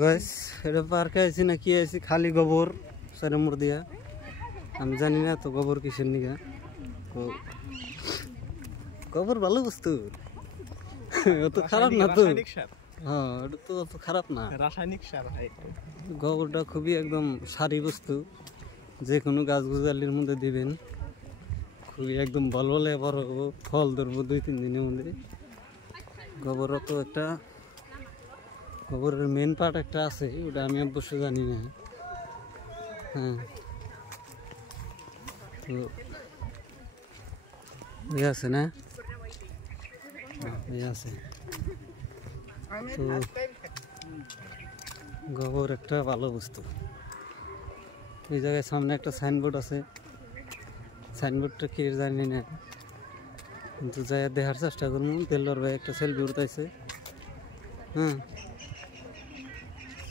গাইস এটা পার্কে আছি না কি আছি খালি গোবর সারে মুর দিয়া আমি জানি না তো গোবর কিসের নিগা তো গোবর ভালো বস্তু অত খারাপ না তো হ্যাঁ এটা তো অত খারাপ না রাসায়নিক সার ভাই গোবরটা খুবই একদম সারি বস্তু যে কোনো গাছ গুজালির মধ্যে দিবেন খুবই একদম বলবলে বড় ফল ধরবো 2-3 দিনের মধ্যে গোবর তো একটা গোবরের মেন পার্ট একটা আছে ওটা আমি অবশ্য জানি না হ্যাঁ তো ইয়ে আছে না ইয়ে আছে তো গোবর একটা ভালো বস্তু এই জায়গায় সামনে একটা সাইনবোর্ড আছে সাইনবোর্ডটা কি জানি না কিন্তু যাই দেখার চেষ্টা করবো দেলোয়ার ভাই একটা সেলফি উঠাইছে হ্যাঁ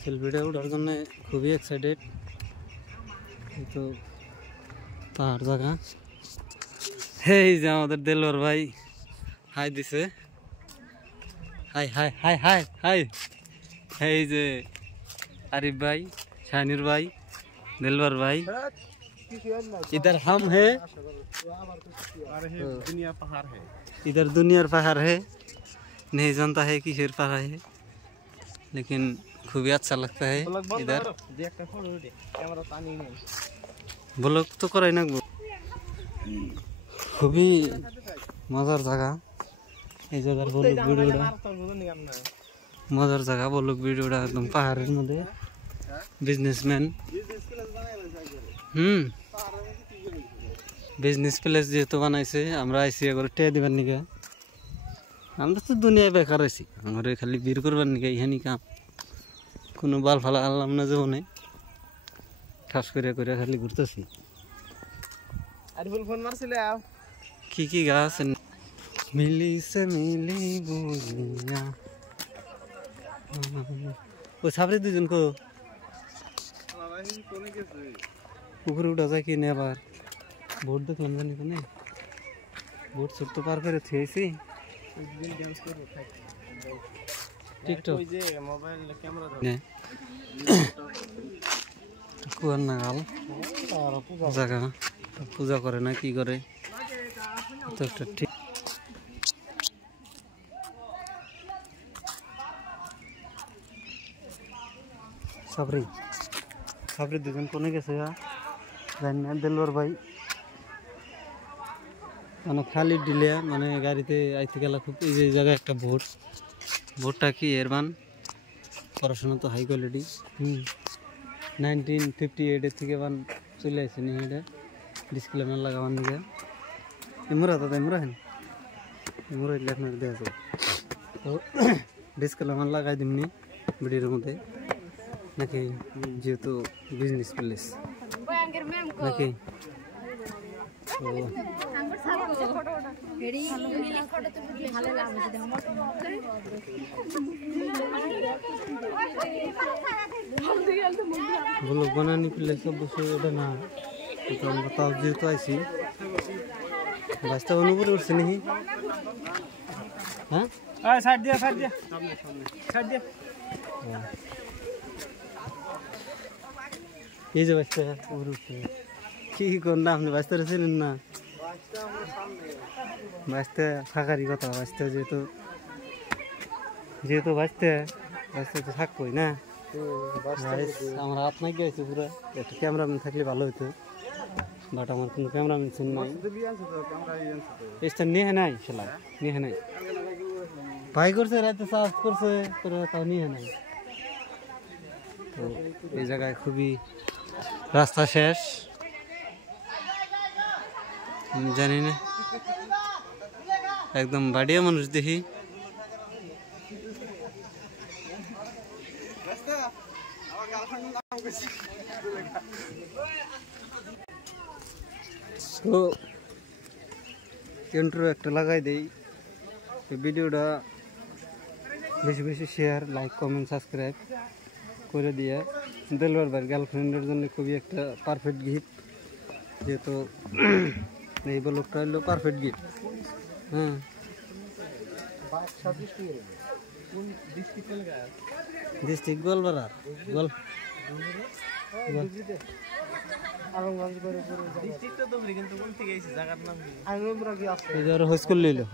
সেলফিটা ওঠার জন্য খুবই এক্সাইটেড কিন্তু পাহাড় জায়গা এই যে আমাদের দেলোয়ার ভাই হাই দিছে high high high high high এই যে आरिफ भाई शानिर भाई दिलवर भाई इधर हम है दुनिया पहाड़ है इधर दुनियार पहाड़ है नहीं जानता है कि शेर पहाड़ है लेकिन खूब अच्छा लगता है इधर ब्लॉग तो कराई ना खूबी मजार जगह এই জায়গার বলুক ভিডিওটা মজার জায়গা বলুক ভিডিওটা একদম পাহাড়ের মধ্যে বিজনেসম্যান বিজনেস প্লেস যেহেতু বানাইছে আমরা আইসি একবার টেয়া দিবার নিকে আমরা তো দুনিয়ায় বেকার আছি আমার খালি বীর করবার নিকে ইহানি কাম কোনো বাল ফালা আনলাম না জীবনে ঠাস করে করে খালি ঘুরতেছি আরিফুল ফোন মারছিলে কি কি গাছ মিলি সে মিলি বুঝিয়া ও সাবরে দুজন কো পুকুরে উঠা যায় কি আবার বোট দেখলাম জানি কোনে বোট ছোট্ট পার করে থিয়েছি টিকটক ওই যে মোবাইল ক্যামেরা ধরে কুয়ার নাগাল জায়গা পূজা করে না কি করে তো একটা ঠিক সাবরি সাবরি দুজন কোনে গেছে জানি না দেলোয়ার ভাই মানে খালি দিলে মানে গাড়িতে আইতে গেলে খুব এই যে জায়গায় একটা ভোটটা কি এর মান পড়াশোনা তো হাই কোয়ালিটি 1958 থেকে বান চলে আসছে নি এটা ডিসক্লেমার লাগাবার দিকে এমরা দাদা এমরা হেন এমরা লেখনার দেওয়া আছে তো ডিসক্লেমার লাগাই দিমনি ভিডিওর মধ্যে নাকি যেহেতু বিজনেস প্লেস নাকি ব্লগ বানানি প্লেস অবশ্য এটা না কিন্তু আমরা তাও যেহেতু আইসি বাস্তব অনুভূতি উঠছে নাকি হ্যাঁ সাইড দিয়া সাইড দিয়া সাইড দিয়া এই যে বাচ্চা উঠছে কি কোন না আপনি বাঁচতে ছিলেন না বাঁচতে থাকারই কথা বাঁচতে যেহেতু বাঁচতে তো থাকবোই না আমার হাত নাই গেছে পুরো একটা ক্যামেরাম্যান থাকলে ভালো হতো বাট আমার কোনো ক্যামেরাম্যান ছিল নাই এটা নিয়ে নাই সেলাই নিয়ে নাই ভাই করছে রাতে সার্চ করছে তাও নিয়ে নাই তো এই জায়গায় খুবই রাস্তা শেষ জানি না একদম বাড়িয়া মানুষ দেখি তো ইন্ট্রো একটা লাগাই দেই ভিডিওটা বেশি বেশি শেয়ার লাইক কমেন্ট সাবস্ক্রাইব করে দিয়ে দেলোয়ার ভাইয়ের গার্লফ্রেন্ডের জন্য খুবই একটা পারফেক্ট গিফট যেহেতু এই ব্লগটা হলো পারফেক্ট গিফট হ্যাঁ ডিস্ট্রিক্ট কোন গাছ ডিস্ট্রিক্ট গোলপাড়া গোল ডিস্ট্রিক্ট তো কিন্তু কোন থেকে এসেছে জায়গার নাম কি এই যে হাই স্কুল লইলো